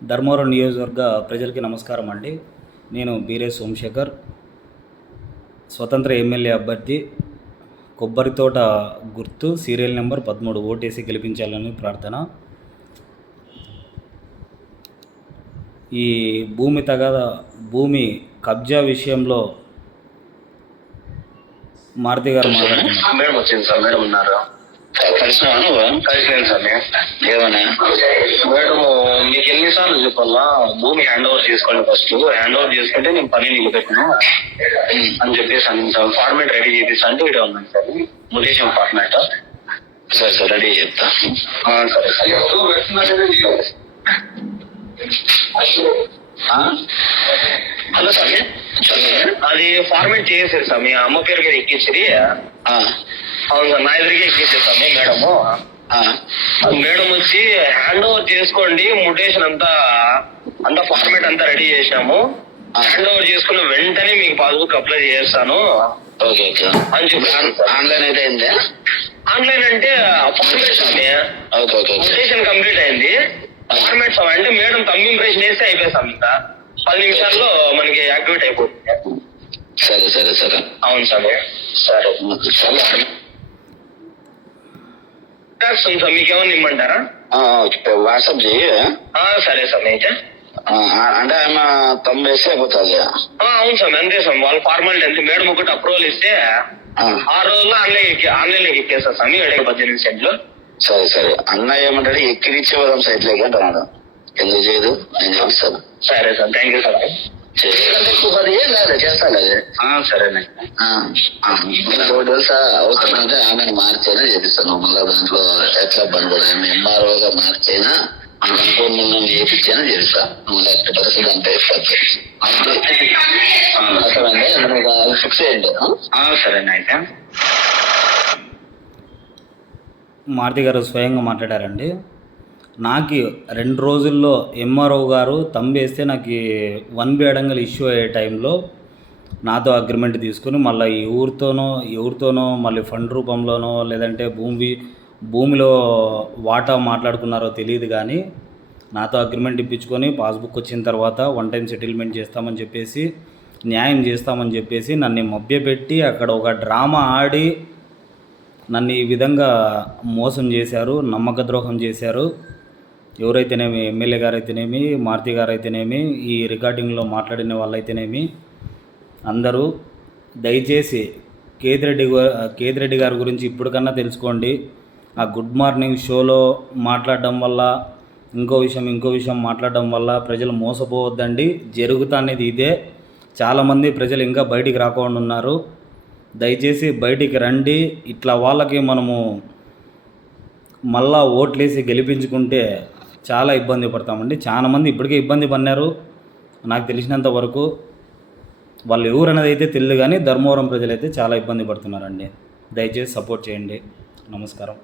ధర్మవరం నియోజకవర్గ ప్రజలకి నమస్కారం అండి. నేను బీరే సోమశేఖర్, స్వతంత్ర ఎమ్మెల్యే అభ్యర్థి. కొబ్బరితోట గుర్తు, సీరియల్ నెంబర్ 13, ఓటేసి గెలిపించాలని ప్రార్థన. ఈ భూమి కబ్జా విషయంలో మారుతి గారు మాట్లాడుతున్నారు. మేడం వచ్చింది సార్, మేడం ఉన్నారు. కలిసినాను సార్. ఏమన్నా మేడం, మీకు ఎన్నిసార్లు చెప్పాలా భూమి హ్యాండ్ ఓవర్ చేసుకోండి, ఫస్ట్ హ్యాండ్ ఓవర్ చేసుకుంటే నేను పని నీళ్ళు పెట్టను అని చెప్పేసి అన్నాను సార్. ఫార్మేట్ రెడీ చేపిస్తా అంటే ఇక్కడ ఉన్నాను సార్, ముటేషన్ ఫార్మేట్. సరే సార్, రెడీ చేస్తా. సరే సార్. హలో సార్, అది ఫార్మేట్ చేసేది సార్, మీ అమ్మ పేరు మీద ఎక్కించింది. అవును సార్, నా ఎదురుగా ఎక్కించేది సార్ మేడము. మేడం వచ్చి హ్యాండ్ ఓవర్ చేసుకోండి, ముటేషన్ అంతా ఫార్మేట్ అంతా రెడీ చేసినాము, హ్యాండ్ ఓవర్ చేసుకున్న వెంటనే మీకు పాస్బుక్ అప్లై చేస్తాను అని చెప్పాను. ఆన్లైన్ అయితే అయింది. ఆన్లైన్ అంటే ముటేషన్ కంప్లీట్ అయింది. ఫార్మేట్స్ అంటే మేడం తమ్ ఇంప్రెషన్ వేస్తే అయిపోతాం, ఇంకా 10 నిమిషాల్లో మనకి యాక్టివేట్ అయిపోతుంది. సరే సరే సరే. అవును సార్. సరే సార్, మీకేమన్నా ఇమ్మంటారా? వాట్సాప్ చేయి. సరే సార్. అయితే అంటే ఆమె తమ్ వేస్తే అయిపోతుంది. అవును సార్, అంతే సార్. వాళ్ళ ఫార్మాలిటీ అంతే. మేడం ఒకటి అప్రూవల్ ఇస్తే ఆ రోజుల్లో ఆన్లైన్ ఎక్కేస్తా సార్, 18 సెంట్లు. సరే సరే. అన్న ఏమంటాడు, ఎక్కిరిచ్చే వదాం సైట్ లేక అంటున్నాడు. ఎందుకు చేయదు, నేను చేస్తాను. సరే సార్, థ్యాంక్ యూ సార్. చేస్తాను అది. సరేనండి. తెలుసా, అవసరమంటే ఆమెను మార్చైనా చేపిస్తాను. మళ్ళీ దాంట్లో ఎట్లా పనుకోవాలి, ఎంఆర్ఓగా మార్చైనా అనుకూలంగా చేపించైనా చేస్తా. మళ్ళీ ఎక్కడ పరిస్థితి అంటే అసలు ఫిక్స్ చేయండి. సరేనా. అయితే మారుతి గారు స్వయంగా మాట్లాడారండి. నాకు 2 రోజుల్లో ఎంఆర్ఓ గారు తంబేస్తే నాకు 1B అడంగల్ ఇష్యూ అయ్యే టైంలో నాతో అగ్రిమెంట్ తీసుకుని మళ్ళీ ఎవరితోనో మళ్ళీ ఫండ్ రూపంలోనో లేదంటే భూమిలో వాటా మాట్లాడుకున్నారో తెలియదు, కానీ నాతో అగ్రిమెంట్ ఇప్పించుకొని పాస్బుక్ వచ్చిన తర్వాత 1 టైం సెటిల్మెంట్ చేస్తామని చెప్పేసి, న్యాయం చేస్తామని చెప్పేసి నన్ను మభ్యపెట్టి అక్కడ ఒక డ్రామా ఆడి నన్ను ఈ విధంగా మోసం చేశారు, నమ్మక ద్రోహం చేశారు. ఎవరైతేనేమి, ఎమ్మెల్యే గారు అయితేనేమి, మారుతి గారు అయితేనేమి, ఈ రికార్డింగ్లో మాట్లాడిన వాళ్ళైతేనేమి, అందరూ దయచేసి కేతిరెడ్డి గారి గురించి ఇప్పటికన్నా తెలుసుకోండి. ఆ గుడ్ మార్నింగ్ షోలో మాట్లాడడం వల్ల, ఇంకో విషయం మాట్లాడడం వల్ల ప్రజలు మోసపోవద్దండి. జరుగుతానేది ఇదే. చాలామంది ప్రజలు ఇంకా బయటికి రాకుండా ఉన్నారు. దయచేసి బయటికి రండి. ఇట్లా వాళ్ళకి మనము మళ్ళా ఓట్లేసి గెలిపించుకుంటే చాలా ఇబ్బంది పడతామండి. చాలామంది ఇప్పటికే ఇబ్బంది పడినారు. నాకు తెలిసినంత వరకు వాళ్ళు ఎవరు అనేది అయితే తెలియదు, కానీ ధర్మవరం ప్రజలైతే చాలా ఇబ్బంది పడుతున్నారండి. దయచేసి సపోర్ట్ చేయండి. నమస్కారం.